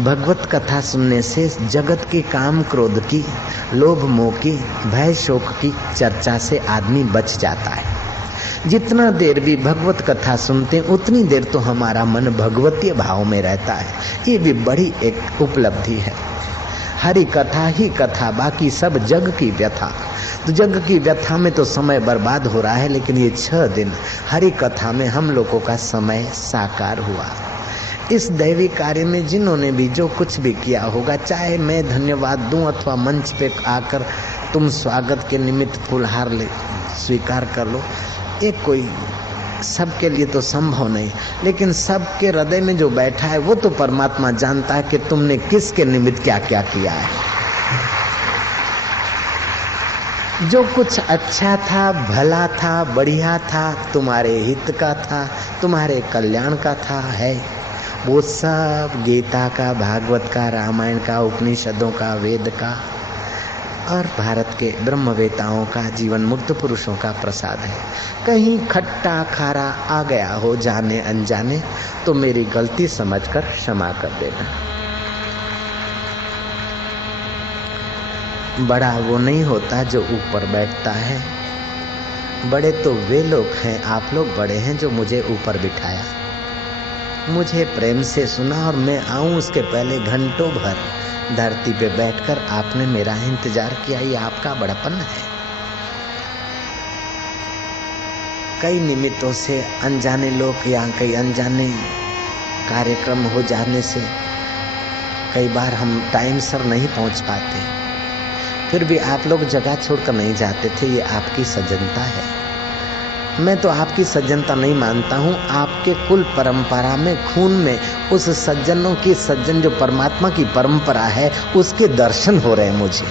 भगवत कथा सुनने से जगत के काम क्रोध की, लोभ मोह की, भय शोक की चर्चा से आदमी बच जाता है। जितना देर भी भगवत कथा सुनते हैं उतनी देर तो हमारा मन भगवतीय भाव में रहता है। ये भी बड़ी एक उपलब्धि है। हरि कथा ही कथा, बाकी सब जग की व्यथा। तो जग की व्यथा में तो समय बर्बाद हो रहा है, लेकिन ये 6 दिन हरि कथा में हम लोगों का समय साकार हुआ। इस दैवी कार्य में जिन्होंने भी जो कुछ भी किया होगा, चाहे मैं धन्यवाद दूं अथवा मंच पे आकर तुम स्वागत के निमित्त फूलहार ले स्वीकार कर लो, ये कोई सबके लिए तो संभव नहीं, लेकिन सबके हृदय में जो बैठा है वो तो परमात्मा जानता है कि तुमने किसके निमित्त क्या क्या किया है। जो कुछ अच्छा था, भला था, बढ़िया था, तुम्हारे हित का था, तुम्हारे कल्याण का था, है वो सब गीता का, भागवत का, रामायण का, उपनिषदों का, वेद का और भारत के ब्रह्मवेताओं का, जीवन मुक्त पुरुषों का प्रसाद है। कहीं खट्टा खारा आ गया हो जाने अनजाने तो मेरी गलती समझकर क्षमा कर देना। बड़ा वो नहीं होता जो ऊपर बैठता है, बड़े तो वे लोग हैं, आप लोग बड़े हैं जो मुझे ऊपर बिठाया, मुझे प्रेम से सुना और मैं आऊं उसके पहले घंटों भर धरती पे बैठकर आपने मेरा इंतजार किया। ये आपका बड़पन है। कई निमित्तों से अनजाने लोग या कई अनजाने कार्यक्रम हो जाने से कई बार हम टाइम सर नहीं पहुंच पाते, फिर भी आप लोग जगह छोड़कर नहीं जाते थे। ये आपकी सज्जनता है। मैं तो आपकी सज्जनता नहीं मानता हूँ, आपके कुल परंपरा में, खून में उस सज्जनों की सज्जन जो परमात्मा की परंपरा है उसके दर्शन हो रहे हैं मुझे।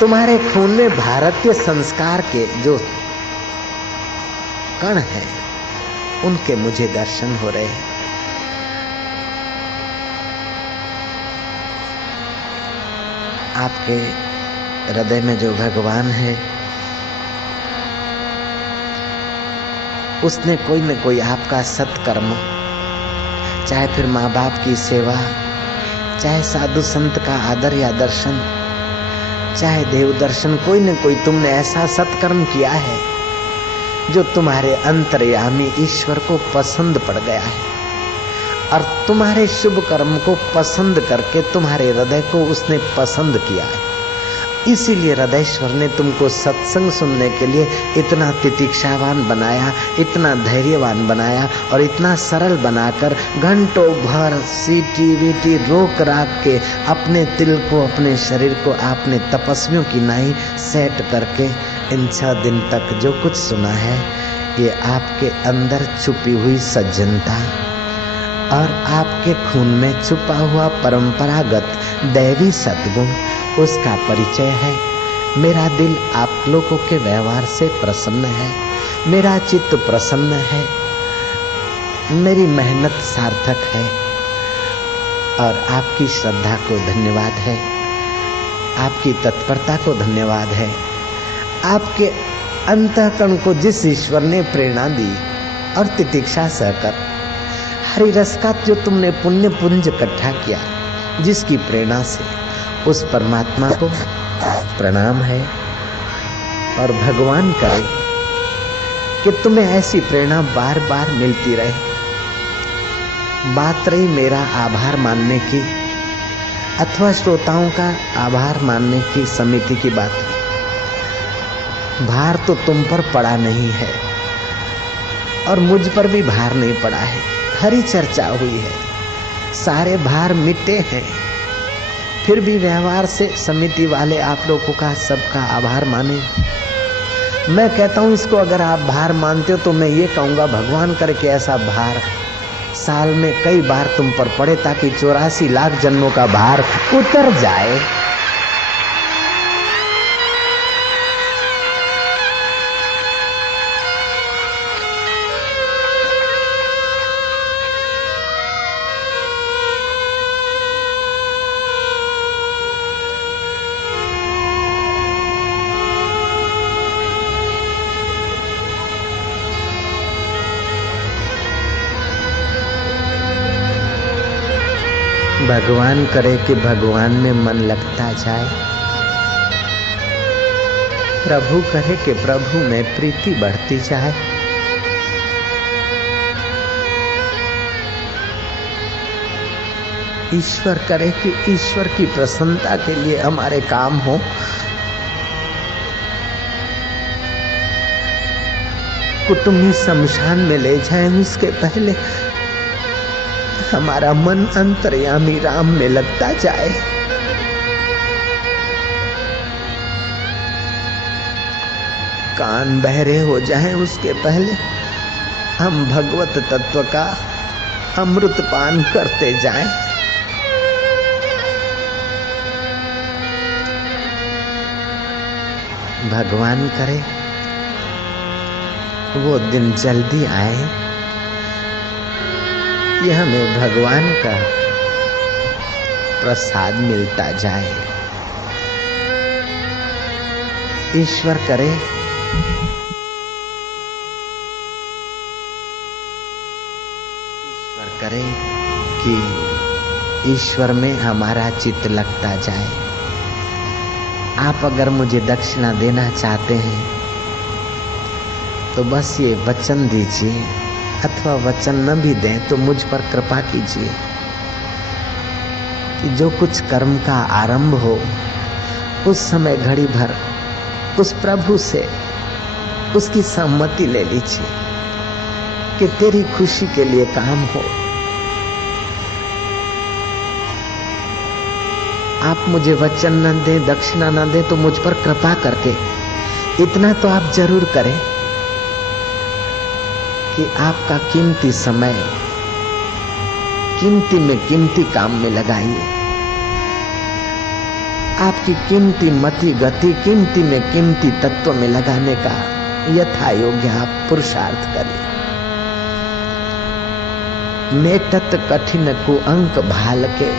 तुम्हारे खून में भारतीय संस्कार के जो कण हैं उनके मुझे दर्शन हो रहे हैं। आपके हृदय में जो भगवान है उसने कोई न कोई आपका सत्कर्म, चाहे फिर माँ बाप की सेवा, चाहे साधु संत का आदर या दर्शन, चाहे देव दर्शन, कोई न कोई तुमने ऐसा सत्कर्म किया है जो तुम्हारे अंतर्यामी ईश्वर को पसंद पड़ गया है और तुम्हारे शुभ कर्म को पसंद करके तुम्हारे हृदय को उसने पसंद किया है। इसीलिए हृदयेश्वर ने तुमको सत्संग सुनने के लिए इतना तितिक्षावान बनाया, इतना धैर्यवान बनाया और इतना सरल बनाकर घंटों भर सीटी वीटी रोक राख के अपने दिल को, अपने शरीर को आपने तपस्वियों की नाई सेट करके इन 6 दिन तक जो कुछ सुना है ये आपके अंदर छुपी हुई सज्जनता और आपके खून में छुपा हुआ परंपरागत दैवी सद्गुण, उसका परिचय है। मेरा दिल आप लोगों के व्यवहार से प्रसन्न है, मेरा चित्त प्रसन्न है, मेरी मेहनत सार्थक है और आपकी श्रद्धा को धन्यवाद है, आपकी तत्परता को धन्यवाद है। आपके अंतःकरण को जिस ईश्वर ने प्रेरणा दी और तितिक्षा सहकर हरि रस का जो तुमने पुण्य पुंज इकट्ठा किया, जिसकी प्रेरणा से, उस परमात्मा को प्रणाम है और भगवान करे कि तुम्हें ऐसी प्रेरणा बार बार मिलती रहे। बात रही मेरा आभार मानने की अथवा श्रोताओं का आभार मानने की समिति की बात, भार तो तुम पर पड़ा नहीं है और मुझ पर भी भार नहीं पड़ा है। हरी चर्चा हुई है, सारे भार मिटे हैं, फिर भी व्यवहार से समिति वाले आप लोगों का सबका आभार माने। मैं कहता हूं इसको अगर आप भार मानते हो तो मैं ये कहूंगा भगवान करके ऐसा भार साल में कई बार तुम पर पड़े ताकि 84 लाख जन्मों का भार उतर जाए। भगवान करे कि भगवान में मन लगता जाए, प्रभु करे कि प्रभु में प्रीति बढ़ती जाए। ईश्वर करे कि ईश्वर की प्रसन्नता के लिए हमारे काम हो। कुटुंब शमशान में ले जाए उसके पहले हमारा मन अंतर्यामी राम में लगता जाए। कान बहरे हो जाए उसके पहले हम भगवत तत्व का अमृत पान करते जाएं। भगवान करे वो दिन जल्दी आए कि हमें भगवान का प्रसाद मिलता जाए। ईश्वर करे कि ईश्वर में हमारा चित्त लगता जाए। आप अगर मुझे दक्षिणा देना चाहते हैं तो बस ये वचन दीजिए, अथवा वचन न भी दें तो मुझ पर कृपा कीजिए कि जो कुछ कर्म का आरंभ हो उस समय घड़ी भर उस प्रभु से उसकी सम्मति ले लीजिए कि तेरी खुशी के लिए काम हो। आप मुझे वचन न दें, दक्षिणा न दें तो मुझ पर कृपा करके इतना तो आप जरूर करें कि आपका कीमती समय कीमती में कीमती काम में लगाइए। आपकी कीमती मति गति कीमती में कीमती तत्व में लगाने का यथा योग्य आप पुरुषार्थ करें। मेटत कठिन कुअंक भाल के,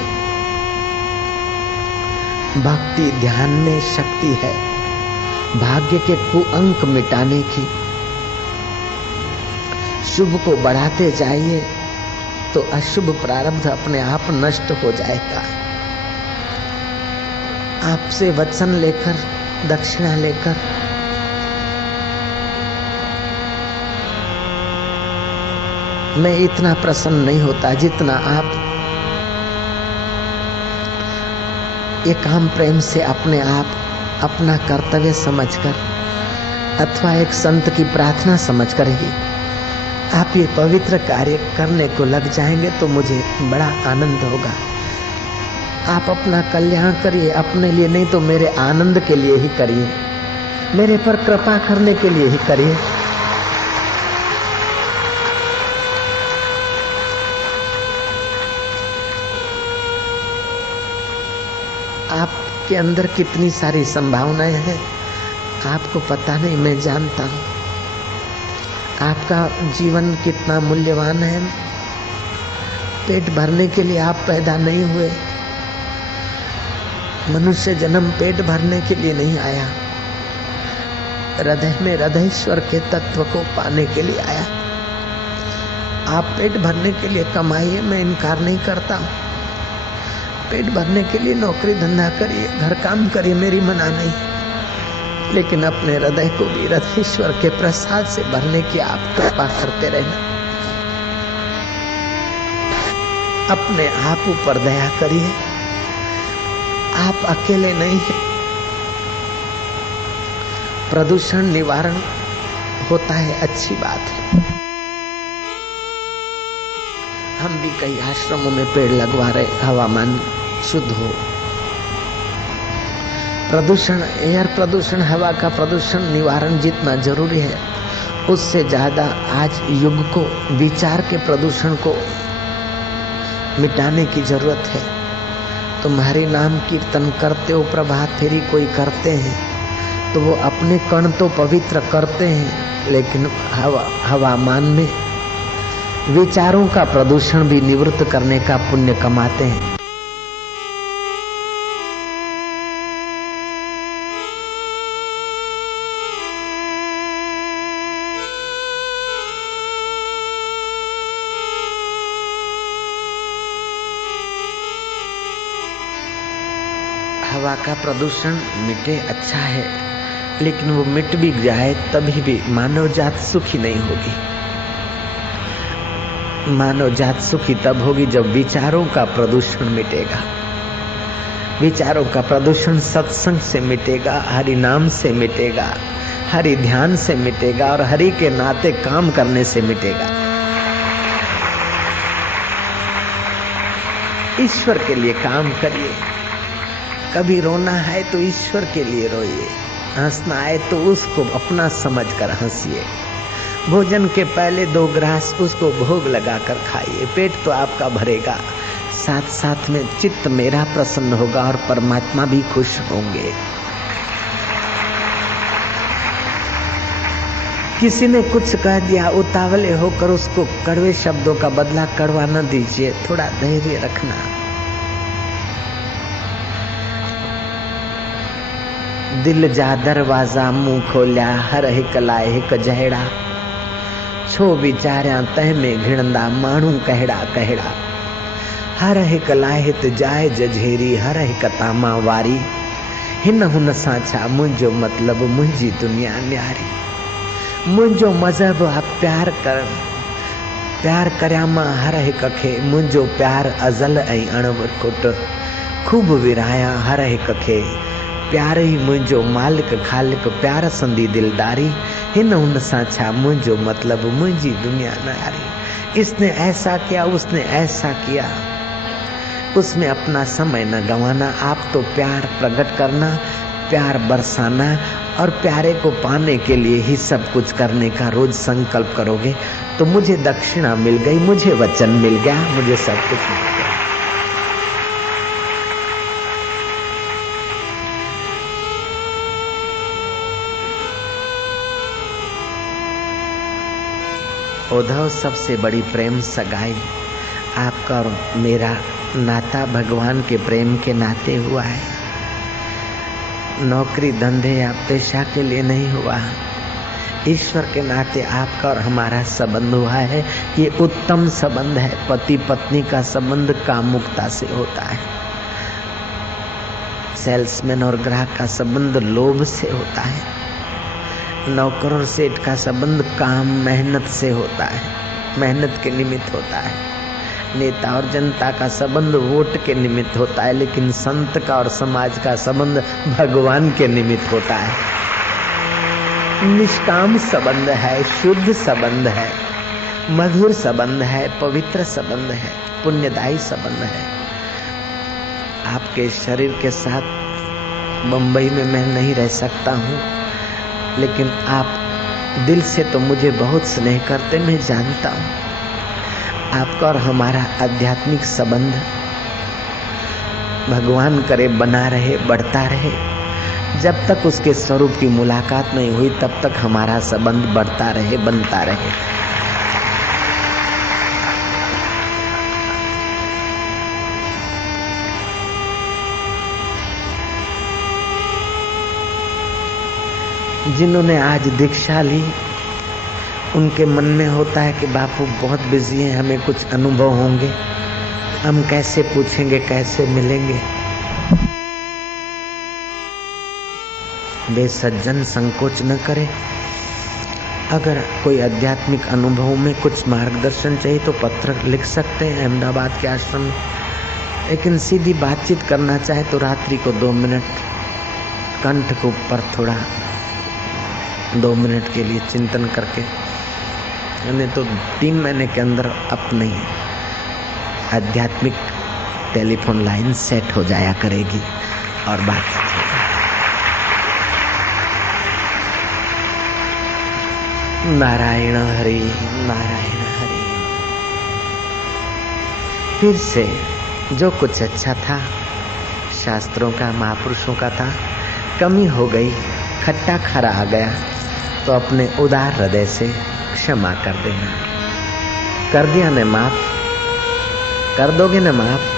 भक्ति ध्यान में शक्ति है भाग्य के कुअंक मिटाने की। शुभ को बढ़ाते जाइए तो अशुभ प्रारब्ध अपने आप नष्ट हो जाएगा। आपसे वचन लेकर दक्षिणा लेकर मैं इतना प्रसन्न नहीं होता जितना आप ये काम प्रेम से अपने आप अपना कर्तव्य समझकर अथवा एक संत की प्रार्थना समझकर ही आप ये पवित्र कार्य करने को लग जाएंगे तो मुझे बड़ा आनंद होगा। आप अपना कल्याण करिए, अपने लिए नहीं तो मेरे आनंद के लिए ही करिए, मेरे पर कृपा करने के लिए ही करिए। आपके अंदर कितनी सारी संभावनाएं हैं आपको पता नहीं, मैं जानता हूं। आपका जीवन कितना मूल्यवान है। पेट भरने के लिए आप पैदा नहीं हुए। मनुष्य जन्म पेट भरने के लिए नहीं आया, हृदय में हृदयेश्वर के तत्व को पाने के लिए आया। आप पेट भरने के लिए कमाइए, मैं इनकार नहीं करता। पेट भरने के लिए नौकरी धंधा करिए, घर काम करिए, मेरी मना नहीं, लेकिन अपने हृदय को भी हृदयेश्वर के प्रसाद से भरने की आप कृपा करते रहना। अपने आप ऊपर दया करिए। आप अकेले नहीं हैं। प्रदूषण निवारण होता है, अच्छी बात है। हम भी कई आश्रमों में पेड़ लगवा रहे, हवामान शुद्ध हो। प्रदूषण, एयर प्रदूषण, हवा का प्रदूषण निवारण जितना जरूरी है उससे ज्यादा आज युग को विचार के प्रदूषण को मिटाने की जरूरत है। तुम्हारी नाम कीर्तन करते हो, प्रभात फेरी कोई करते हैं तो वो अपने कण तो पवित्र करते हैं, लेकिन हवामान में विचारों का प्रदूषण भी निवृत्त करने का पुण्य कमाते हैं। हवा का प्रदूषण मिटे अच्छा है, लेकिन वो मिट भी जाए तभी भी मानव जात सुखी नहीं होगी। मानव जात सुखी तब होगी जब विचारों का प्रदूषण मिटेगा। विचारों का प्रदूषण सत्संग से मिटेगा, हरि नाम से मिटेगा, हरि ध्यान से मिटेगा और हरि के नाते काम करने से मिटेगा। ईश्वर के लिए काम करिए। कभी रोना है तो ईश्वर के लिए रोइए, हंसना है तो उसको अपना समझकर हंसिए। भोजन के पहले 2 ग्रास उसको भोग लगाकर खाइए, पेट तो आपका भरेगा, साथ साथ में चित्त मेरा प्रसन्न होगा और परमात्मा भी खुश होंगे। किसी ने कुछ कह दिया, उतावले होकर उसको कड़वे शब्दों का बदला कड़वा न दीजिए, थोड़ा धैर्य रखना। दिल जा दरवाजा मुंह खोलिया, हर हिक लाए हिक जहेड़ा, छो विचारिया तह में घिणंदा माण्हू कहड़ा कहड़ा। हर हिक लाए हित जाए जझेरी, हर हिक तामा वारी, हिन हुन सां छा मुंहिंजो मतलब, मुंहिंजी दुनिया न्यारी। मुंहिंजो मज़हब आहे प्यार करण, प्यार करियां मां हर हिक खे, मुंहिंजो प्यार अज़ल ऐं अणवकुट, खूब विरायां हर हिक खे। प्यार ही मुंहिंजो मालिक खालिक, प्यार संदी दिलदारी, हिन हुन सां छा मुंहिंजो मतलब, मुंहिंजी दुनिया न्यारी। इसने ऐसा किया, उसने ऐसा किया, उसमें अपना समय न गंवाना। आप तो प्यार प्रकट करना, प्यार बरसाना और प्यारे को पाने के लिए ही सब कुछ करने का रोज संकल्प करोगे तो मुझे दक्षिणा मिल गई, मुझे वचन मिल गया, मुझे सब कुछ मिल गया। उद्धव सबसे बड़ी प्रेम सगाई आपका और मेरा नाता भगवान के प्रेम के नाते हुआ है। नौकरी धंधे या पेशा के लिए नहीं हुआ, ईश्वर के नाते आपका और हमारा संबंध हुआ है। ये उत्तम संबंध है। पति पत्नी का संबंध कामुकता से होता है, सेल्समैन और ग्राहक का संबंध लोभ से होता है, नौकर और सेठ का संबंध काम मेहनत से होता है, मेहनत के निमित्त होता है। नेता और जनता का संबंध वोट के निमित्त होता है, लेकिन संत का और समाज का संबंध भगवान के निमित्त होता है। निष्काम संबंध है, शुद्ध संबंध है, मधुर संबंध है, पवित्र संबंध है, पुण्यदायी संबंध है। आपके शरीर के साथ बंबई में मैं नहीं रह सकता हूँ, लेकिन आप दिल से तो मुझे बहुत स्नेह करते, मैं जानता हूँ। आपका और हमारा आध्यात्मिक संबंध भगवान करे बना रहे, बढ़ता रहे। जब तक उसके स्वरूप की मुलाकात नहीं हुई तब तक हमारा संबंध बढ़ता रहे, बनता रहे। जिन्होंने आज दीक्षा ली उनके मन में होता है कि बापू बहुत बिजी हैं, हमें कुछ अनुभव होंगे, हम कैसे पूछेंगे, कैसे मिलेंगे। वे सज्जन संकोच न करें। अगर कोई आध्यात्मिक अनुभव में कुछ मार्गदर्शन चाहिए तो पत्र लिख सकते हैं अहमदाबाद के आश्रम में, लेकिन सीधी बातचीत करना चाहे तो रात्रि को 2 मिनट कंठ के ऊपर थोड़ा 2 मिनट के लिए चिंतन करके, नहीं तो 3 महीने के अंदर अपनी आध्यात्मिक टेलीफोन लाइन सेट हो जाया करेगी और बात नारायण हरि नारायण हरि। फिर से जो कुछ अच्छा था शास्त्रों का, महापुरुषों का था, कमी हो गई, खट्टा खरा आ गया तो अपने उदार हृदय से क्षमा कर देना। कर दिया न माफ, कर दोगे न माफ।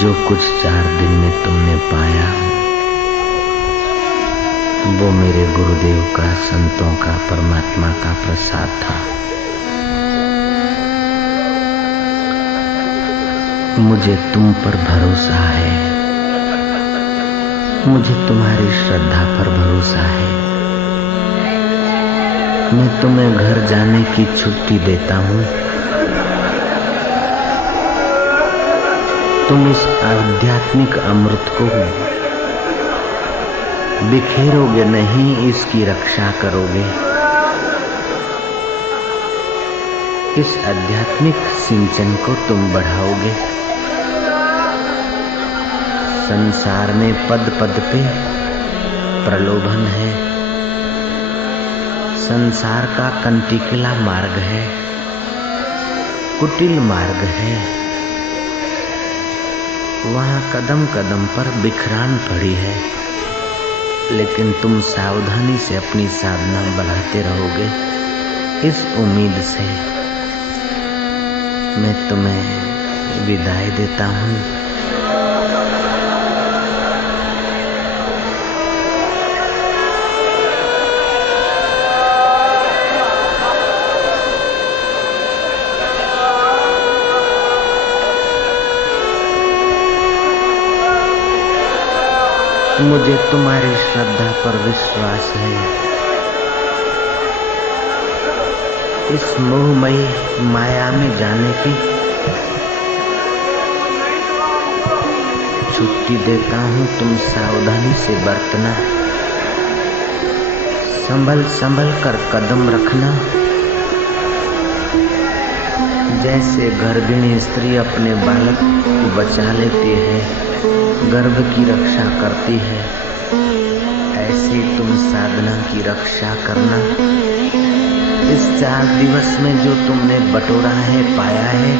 जो कुछ 4 दिन में तुमने पाया वो मेरे गुरुदेव का, संतों का, परमात्मा का प्रसाद था। मुझे तुम पर भरोसा है, मुझे तुम्हारी श्रद्धा पर भरोसा है। मैं तुम्हें घर जाने की छुट्टी देता हूँ। तुम इस आध्यात्मिक अमृत को बिखेरोगे नहीं, इसकी रक्षा करोगे। इस आध्यात्मिक सिंचन को तुम बढ़ाओगे। संसार में पद पद पे प्रलोभन है। संसार का कंटिकला मार्ग है, कुटिल मार्ग है। वहाँ कदम कदम पर बिखरान पड़ी है, लेकिन तुम सावधानी से अपनी साधना बढ़ाते रहोगे। इस उम्मीद से मैं तुम्हें विदाई देता हूँ। मुझे तुम्हारी श्रद्धा पर विश्वास है। इस मोहमयी माया में जाने की छुट्टी देता हूँ। तुम सावधानी से बरतना, संभल संभल कर कदम रखना। जैसे गर्भिणी स्त्री अपने बालक को बचा लेती है, गर्भ की रक्षा करती है, ऐसे तुम साधना की रक्षा करना। इस 4 दिवस में जो तुमने बटोरा है, पाया है,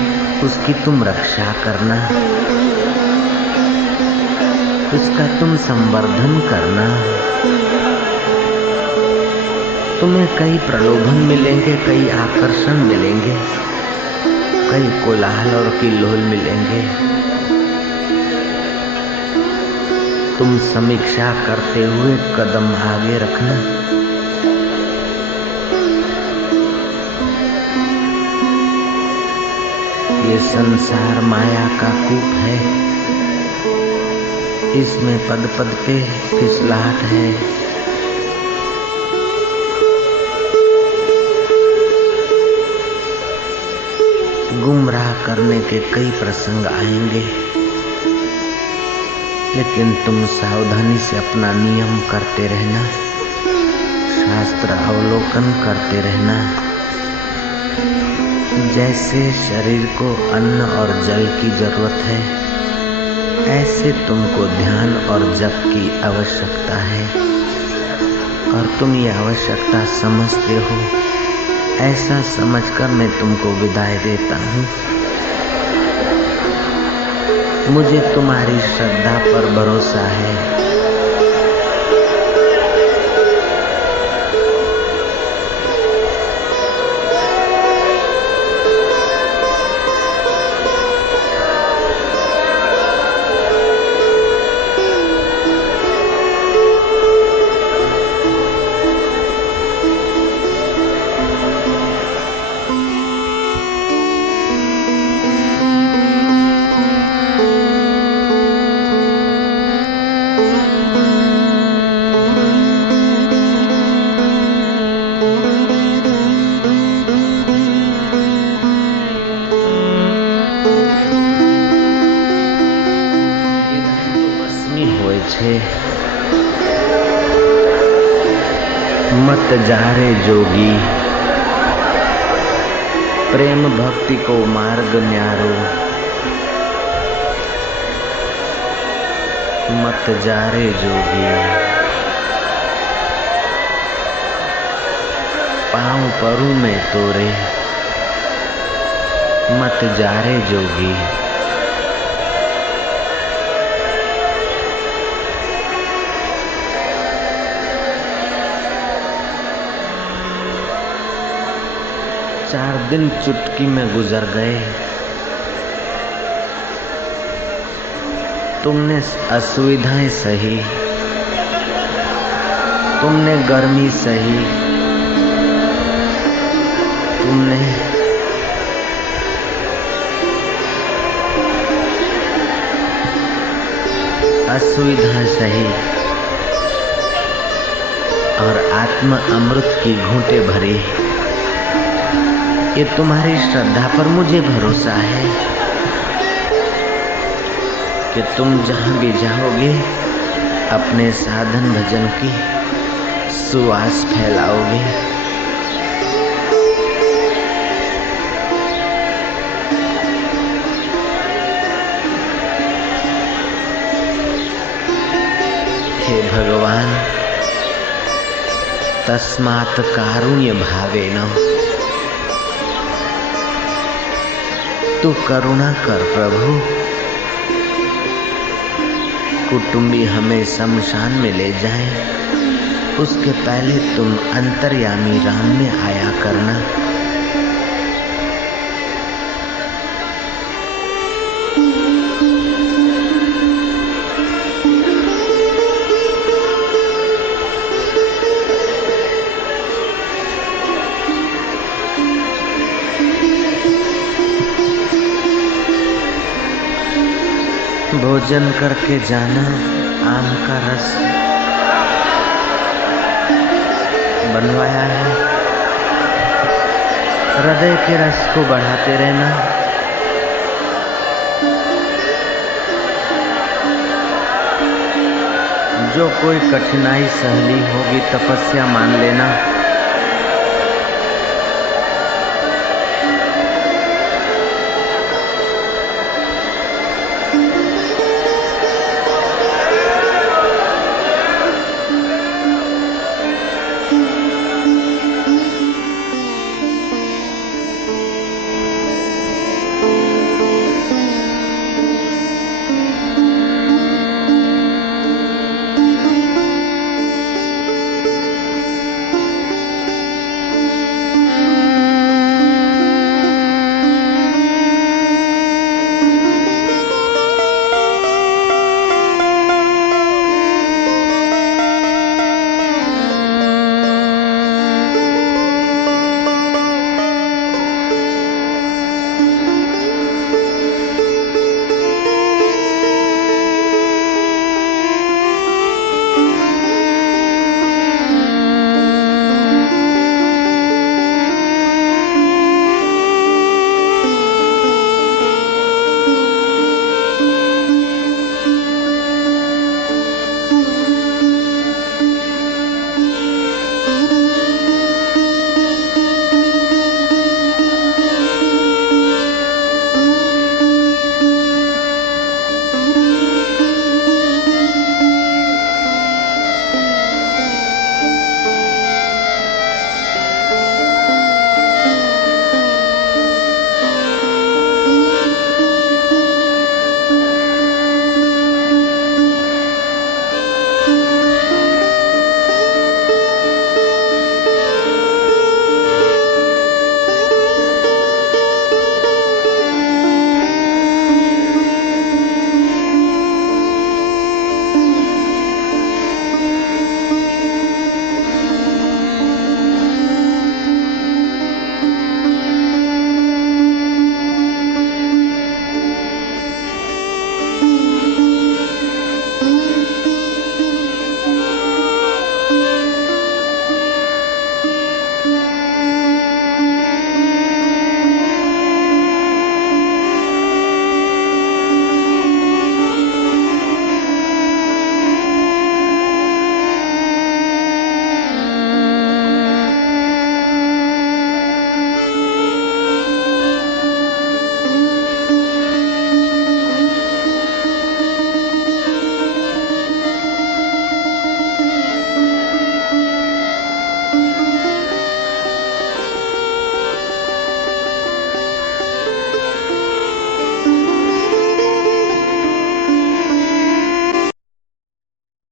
उसकी तुम रक्षा करना। उसका तुम संवर्धन करना। तुम्हें कई प्रलोभन मिलेंगे, कई आकर्षण मिलेंगे, कई कोलाहल और किल्लोल मिलेंगे। तुम समीक्षा करते हुए कदम आगे रखना। ये संसार माया का कूप है, इसमें पद पद पे फिसलाहट है। गुमराह करने के कई प्रसंग आएंगे, लेकिन तुम सावधानी से अपना नियम करते रहना, शास्त्र अवलोकन करते रहना। जैसे शरीर को अन्न और जल की जरूरत है, ऐसे तुमको ध्यान और जप की आवश्यकता है, और तुम ये आवश्यकता समझते हो। ऐसा समझकर मैं तुमको विदाई देता हूँ। मुझे तुम्हारी श्रद्धा पर भरोसा है। मत जा रे जोगी, प्रेम भक्ति को मार्ग न्यारो। मत जा रे जोगी, पाँव परू में तोरे। मत जा रे जोगी, चार दिन चुटकी में गुजर गए। तुमने असुविधाएं सही, तुमने गर्मी सही, तुमने असुविधा सही और आत्म अमृत की घूंटे भरी। ये तुम्हारी श्रद्धा पर मुझे भरोसा है कि तुम जहां भी जाओगे अपने साधन भजन की सुवास फैलाओगे। हे भगवान, तस्मात् कारुण्य भावेन, तू करुणा कर प्रभु। कुटुंबी हमें शमशान में ले जाए, उसके पहले तुम अंतर्यामी राम में आया करना। भोजन करके जाना, आम का रस बनवाया है, हृदय के रस को बढ़ाते रहना। जो कोई कठिनाई सहनी होगी तपस्या मान लेना।